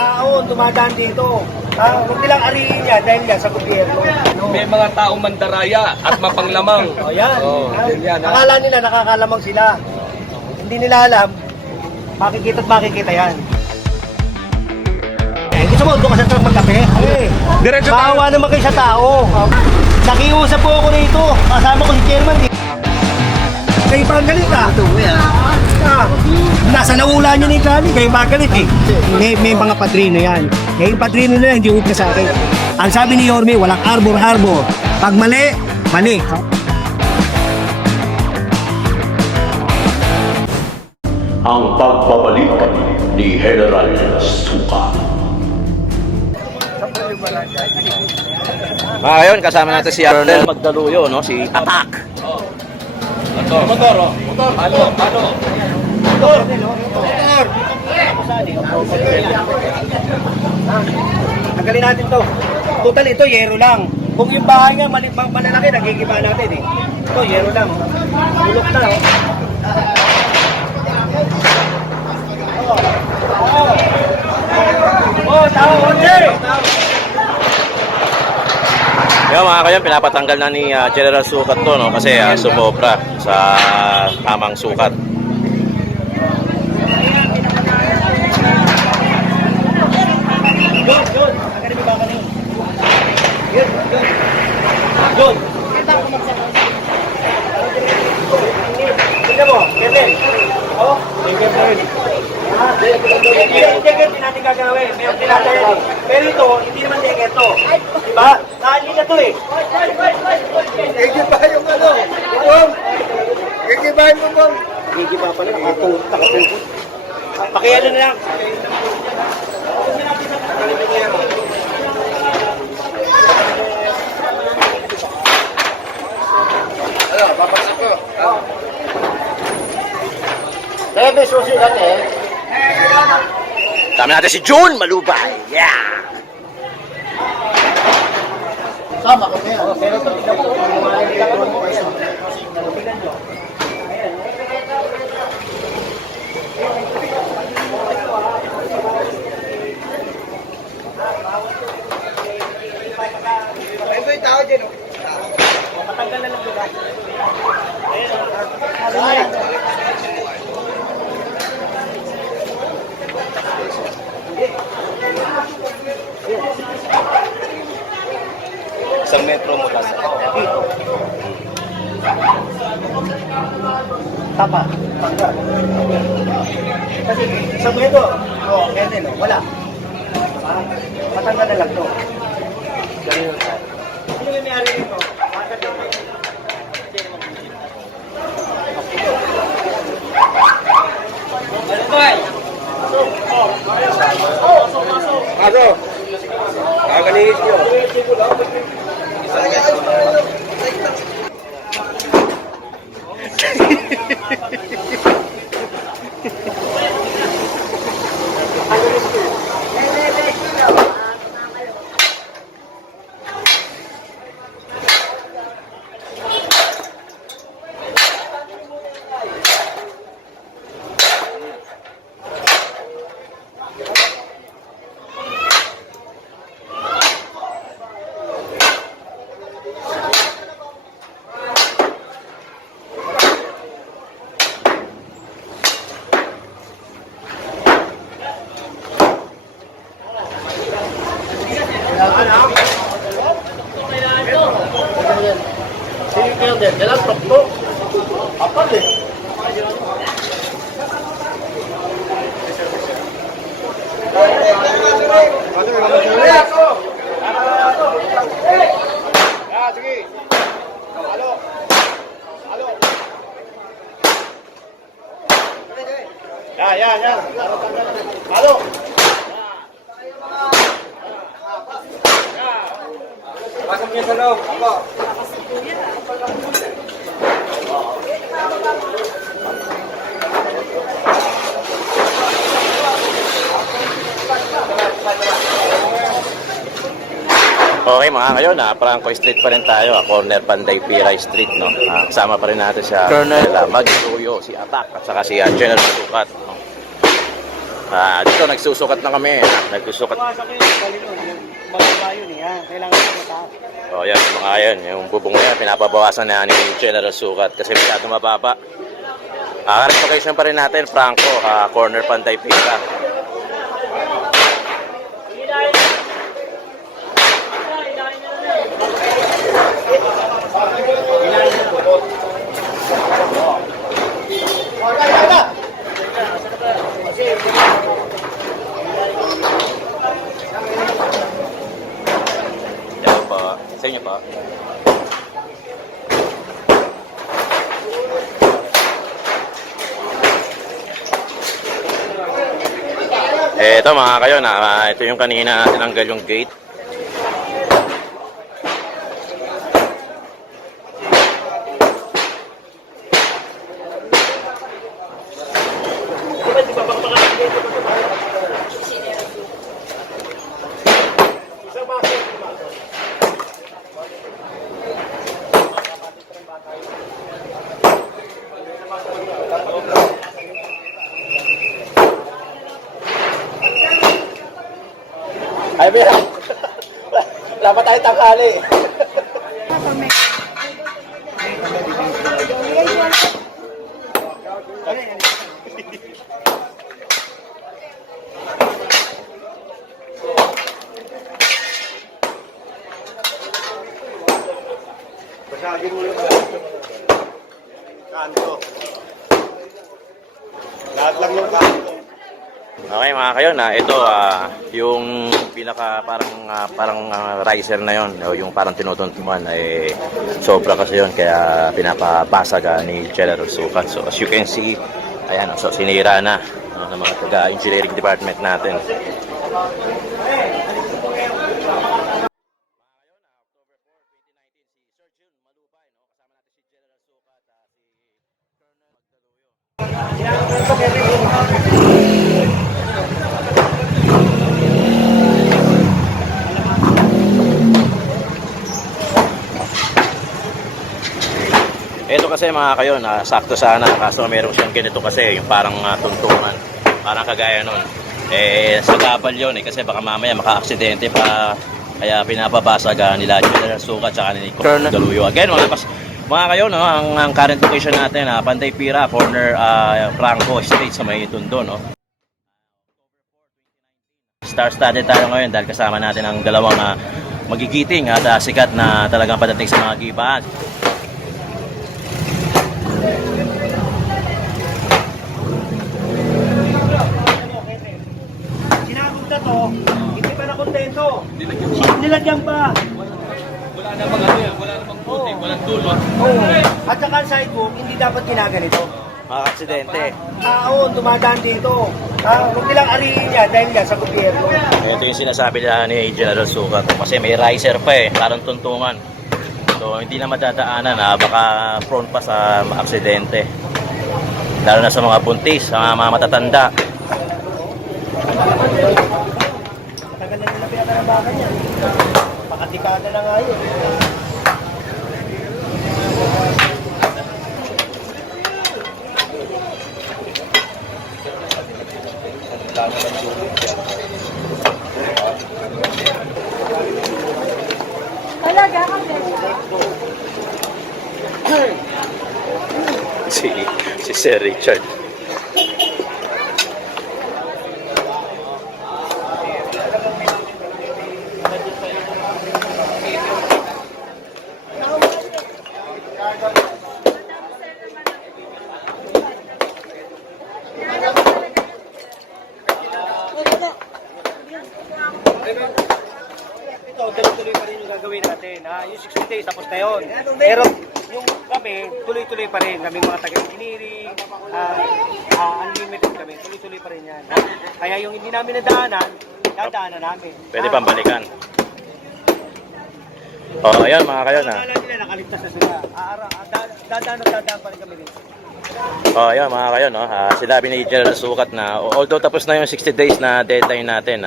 tao dumadaan dito. Ah, huwag nilang arihin yan dahil yan sa gobyerno. Ano? May mga taong mandaraya at mapanglamang. O yan. Oh, Ah, yan yan, ha? Akala nila nakakalamang sila. Hindi nila alam, makikita at makikita yan. Eh, gusto mo, doon ka sa truck magkape? Eh, Diretso tayo. Maawa naman kayo sa tao. Nakiusap po ako rito. Kasama ko si chairman. eh. Kayo pa ang galit ah. Ah, nasa naula niya ni Kali, kayo ba galit eh. May, may mga padrino yan. Yung padrino na yan, hindi upna sa akin. Ang sabi ni Yorme, walang arbor-arbor. Pag mali, mali. ang pagbabalik ni General Suka. Ah, ngayon kasama natin si Colonel Magdaluyo, no? Si Atak. Motor. Motor, oh. Motor. Ano? Ano? Motor! Motor! Tanggalin natin to. Total ito, yero lang. Kung yung bahay nga mali, ma- malalaki, nagigiba natin eh. Ito, yero lang. Bulok na oh. Oh, tao, okay! Yung mga kayo, pinapatanggal na ni ah, General Sukat to, no? Kasi uh, sumobra sa tamang sukat. Yun, mo ba ka niyo? Yun, mo. Oh. Ah, Yung jacket din natin gagawin. May tinatayan eh. Pero ito, hindi naman jacket to. Diba? Nakalit na to eh. Gigiba yung ano. Yung. Gigiba yung bang. Gigiba pala. Nakatulog. Nakatulog. Pakiano na lang. Bebe, susi lang eh. Tama natin si June Malubay. Yeah! Sama ko kaya. Pero ito. Ito tao dyan. Matanggal na lang diba? Ayun. Isang metro mo kasi. Dito. Tapa. Kasi sa buwedo, oh, ganyan, oh, wala. Ah, matanggal na lang to. Ganyan siya. Sino may may-ari nito? Maganda may... Ano? Kakalinis nyo. Yan, yan, yan. Halo. Pasok niyo sa loob. Ako. Okay mga kayo, na Franco Street pa rin tayo, ah, corner Panday Piray Street, no? Ah, kasama pa rin natin si Colonel ah, Magdaluyo, si Atak, at saka si ah, General Sukat. Ah, dito nagsusukat na kami. Nagsusukat. Oh, yan, yung mga yan, yung bubong na yan, pinapabawasan na ni General Sukat kasi masyado mababa. Ah, current location pa rin natin, Franco, ah, corner Panday Pita. Yan po, sa inyo po. Ito mga kayo na, ah, ito yung kanina tinanggal yung gate. Ay! Wala pa tayo tanghali. Basagin mo lang. Kanto. Lahat lang yung kanto. Okay mga kayo na ito ah, yung pinaka parang ah, parang ah, riser na yon yung parang tinutuntuman ay sobra kasi yon kaya pinapapasag ah, ni General Sukat. So as you can see, ayan so sinira na no, ng mga taga engineering department natin. Ito kasi mga kayo na sakto sana kaso meron siyang ganito kasi yung parang uh, tuntungan. Parang kagaya nun. Eh sa gabal yun eh kasi baka mamaya maka-aksidente pa kaya pinapabasag uh, nila General Sukat tsaka ni Colonel Galuyo. Again mga pas mga kayo no ang, ang current location natin ah, Panday Pira corner ah, Franco Street sa may Tondo no. Star-studded tayo ngayon dahil kasama natin ang dalawang ah, magigiting at ah, sikat na talagang padating sa mga gibahan. Sinabog na to, hindi pa na kontento. Nilagyan pa. Wala namang ano yan, wala namang putik, walang dulot. Oo. At saka ang sidewalk, hindi dapat ginaganito. Mga aksidente. Tao, dumadaan dito. Ah, huwag nilang arihin yan dahil yan sa gobyerno. Ito yung sinasabi nila ni General Sukat kasi may riser pa eh, parang tuntungan. So hindi na madadaanan ha, baka prone pa sa aksidente. Lalo na sa mga buntis, sa mga matatanda. Tagal na nila pinatarabakan yan. Pakatikada na nga yun. Talaga kasi. Si, si Sir Richard. Ito, tuloy-tuloy pa rin yung natin. Ha? Yung 60 days, tapos na yun. Pero yung kami, tuloy-tuloy pa rin. Kaming mga taga-engineering, ah, ah, unlimited kami. Tuloy-tuloy pa rin yan. Kaya yung hindi namin nadaanan, dadaanan namin. Pwede pang balikan. Oh, ayan mga kayo na. Akala nila nakaligtas na sila. Aara, ah, da- dadaan at dadaan pa rin kami dito. Oh, ayan mga kayo no. Ah, sinabi ni General Sukat na although tapos na yung 60 days na deadline natin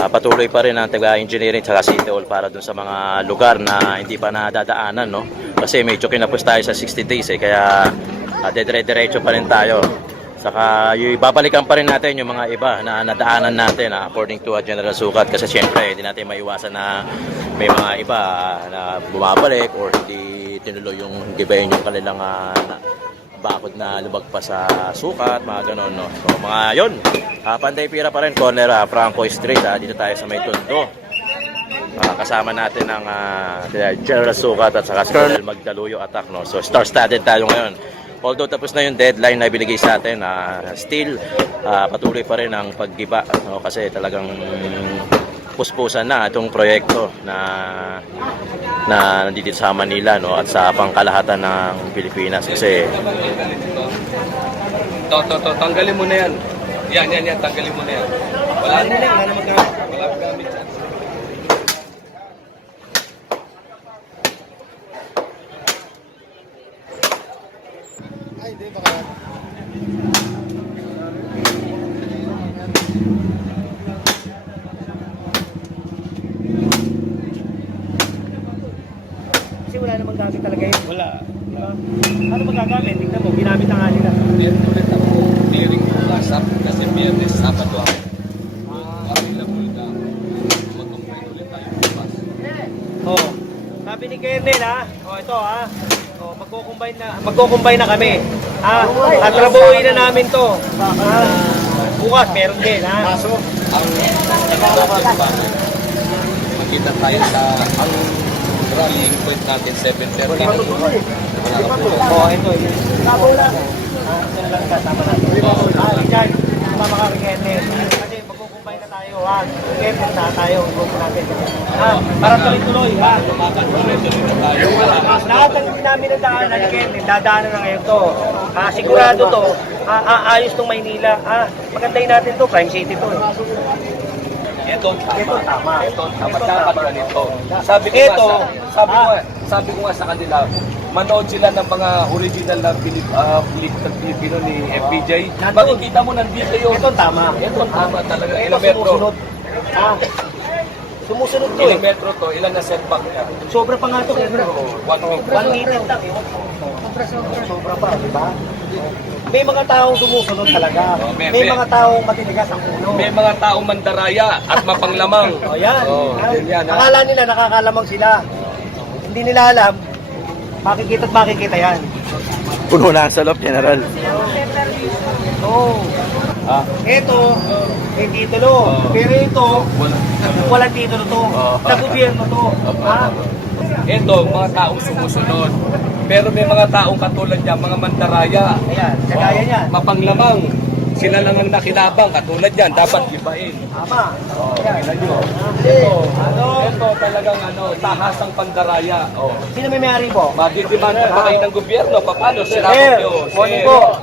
na patuloy pa rin ang taga-engineering sa City Hall para dun sa mga lugar na hindi pa nadadaanan no. Kasi medyo kinapos tayo sa 60 days eh kaya uh, dire-diretso pa rin tayo. Saka yung babalikan pa rin natin yung mga iba na nadaanan natin ah, according to ah, General Sukat kasi syempre hindi natin maiwasan na may mga iba ah, na bumabalik or hindi tinuloy yung gibayin yung kanilang ah, na- bakod na lubag pa sa sukat, mga ganon, no? So, mga yon ah, Panday Pira pa rin, corner ah, Franco Street, ah, dito tayo sa may Tondo. Ah, kasama natin ang ah, General Sukat at saka Colonel Magdaluyo Attack. No? So star-studded tayo ngayon. Although tapos na yung deadline na binigay sa atin, ah, still ah, patuloy pa rin ang paggiba. No? Kasi talagang puspusan na itong proyekto na na nandito sa Manila no at sa pangkalahatan ng Pilipinas kasi To, to, to, tanggalin mo na yan. Yan, yan, yan, tanggalin mo na yan. Wala na yan, wala na magamit. Wala magamit yan. Kasi wala namang gamit talaga yun. Wala. Ano magagamit? Tignan mo, ginamit na nga nila. Meron ulit ako clearing bukas kasi Biyernes, Sabado ako. Available na. Mag-combine ulit tayo bukas. Oh. Sabi ni Kernel ha. Oh, ito ha. Oh, magko-combine na magko-combine na kami. Ah, at trabuhin na namin 'to. Ah, bukas meron din ha. Ang important pa, magkita tayo sa ang rallying point natin 7.30. Wala ka po. Oh, ito. Sabo lang. Ah, lang kasama natin. Ah, diyan. Sumama ka kay Kernel. Kasi magko-combine na tayo ha. Kernel na tayo. Grupo natin. Ah, para tuloy-tuloy ha. Na. Lahat ng hindi namin nadaanan ni Kevin, dadaanan na ngayon to. Ah, sigurado to, ah, aayos tong Maynila. Ah, magandahin natin to, Prime City to. Ito, Ito, tama. Ito, dapat ganito. Sabi ko sabi ko, sabi ko nga sa kanila, manood sila ng mga original na Pilip, uh, Pilipino ni FPJ. Makikita mo nandito yung... Ito, tama. Ito, tama talaga. Ito, Ilang metro? sumusunod. Ah, sumusunod to Ilang eh. metro to? Ilan na setback niya? Sobra pa nga to, Kevin. One meter. One meter. Sobra pa, di ba? May mga taong sumusunod talaga. Oh, may- May may- mga taong matitigas ang ulo. May mga taong mandaraya at mapanglamang. O yan. Oh, yan yan. Akala nila nakakalamang sila. Hindi nila alam, makikita at makikita yan. puno na sa loob, General. Oo. Ah. Ito, may titulo. Pero ito, walang titulo to. Sa gobyerno to. Ha? Ito, mga taong sumusunod. Pero may mga taong katulad niya, mga mandaraya. Ayan, kagaya niyan. Mapanglamang. Sila lang ang nakinabang. Katulad yan, dapat gibain. Tama. Oh, tingnan nyo. Ito, ano? Ito talagang ano, tahasang pandaraya. Oh. Sino may may-ari po? Madidimanda pa kayo ng gobyerno. Paano? Sira Sir, ko morning po.